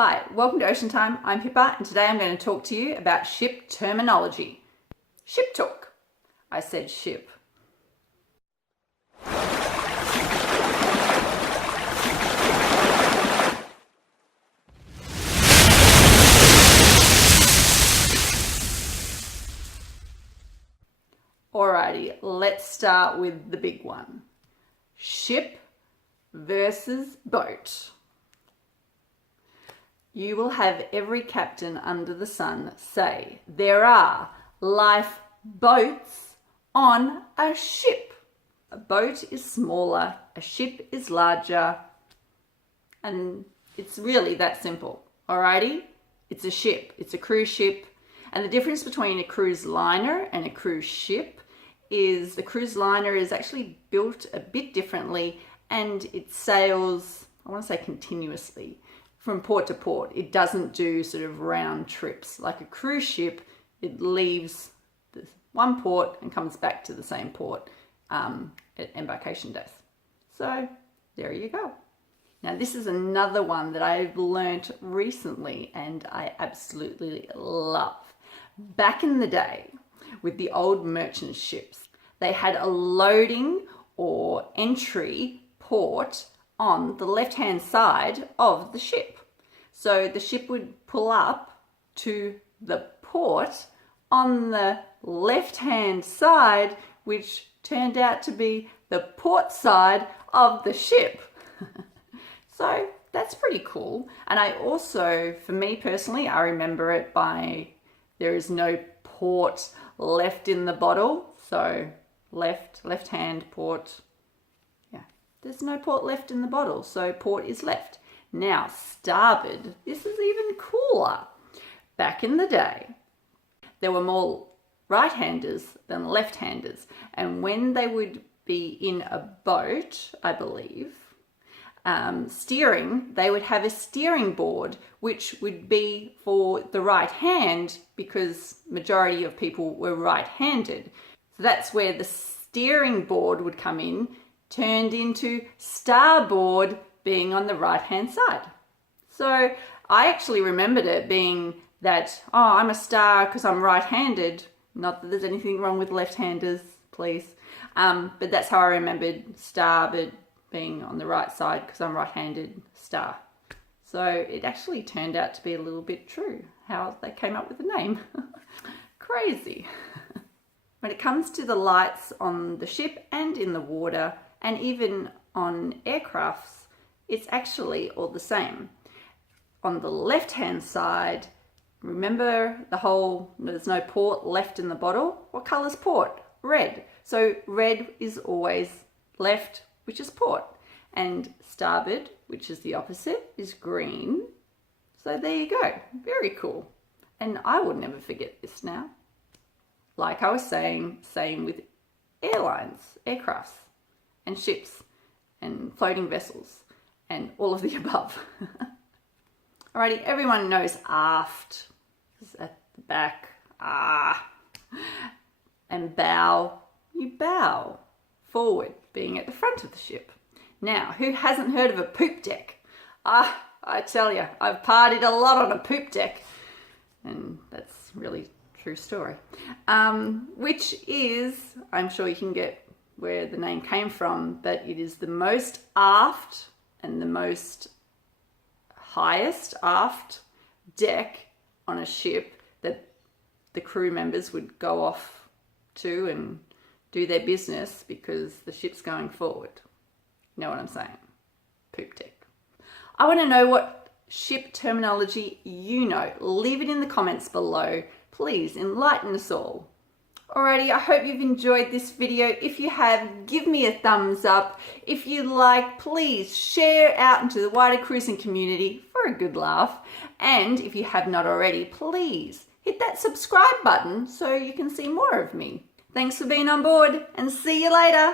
Hi, welcome to Ocean Time. I'm Pippa and today I'm going to talk to you about ship terminology. Ship talk. I said ship. Alrighty, let's start with the big one. Ship versus boat. You will have every captain under the sun say, there are lifeboats on a ship. A boat is smaller, a ship is larger, and it's really that simple. Alrighty? It's a ship, it's a cruise ship. And the difference between a cruise liner and a cruise ship is the cruise liner is actually built a bit differently and it sails, I want to say continuously, from port to port. It doesn't do sort of round trips. Like a cruise ship, it leaves one port and comes back to the same port at embarkation days. So there you go. Now this is another one that I've learnt recently and I absolutely love. Back in the day with the old merchant ships, they had a loading or entry port on the left-hand side of the ship. So the ship would pull up to the port on the left-hand side, which turned out to be the port side of the ship. So that's pretty cool. And I also, for me personally, I remember it by there is no port left in the bottle. So left-hand port. Yeah, there's no port left in the bottle. So port is left. Now, starboard, this is even cooler. Back in the day, there were more right-handers than left-handers. And when they would be in a boat, I believe, steering, they would have a steering board, which would be for the right hand because majority of people were right-handed. So that's where the steering board would come in, turned into starboard, being on the right-hand side. So I actually remembered it being that, oh, I'm a star because I'm right-handed. Not that there's anything wrong with left-handers, please. But that's how I remembered starboard being on the right side because I'm right-handed, star. So it actually turned out to be a little bit true how they came up with the name. Crazy. When it comes to the lights on the ship and in the water and even on aircrafts, it's actually all the same. On the left-hand side, remember the whole, there's no port left in the bottle? What colour's port? Red. So red is always left, which is port. And starboard, which is the opposite, is green. So there you go. Very cool. And I will never forget this now. Like I was saying, same with airlines, aircrafts, and ships, and floating vessels, and all of the above. Alrighty, everyone knows aft is at the back, and bow, you bow. Forward, being at the front of the ship. Now, who hasn't heard of a poop deck? I tell you, I've partied a lot on a poop deck, and that's really true story. Which is, I'm sure you can get where the name came from, but it is the most aft and the most highest aft deck on a ship that the crew members would go off to and do their business because the ship's going forward. You know what I'm saying? Poop deck. I want to know what ship terminology you know. Leave it in the comments below. Please enlighten us all. Alrighty, I hope you've enjoyed this video. If you have, give me a thumbs up. If you like, please share out into the wider cruising community for a good laugh. And if you have not already, please hit that subscribe button so you can see more of me. Thanks for being on board and see you later.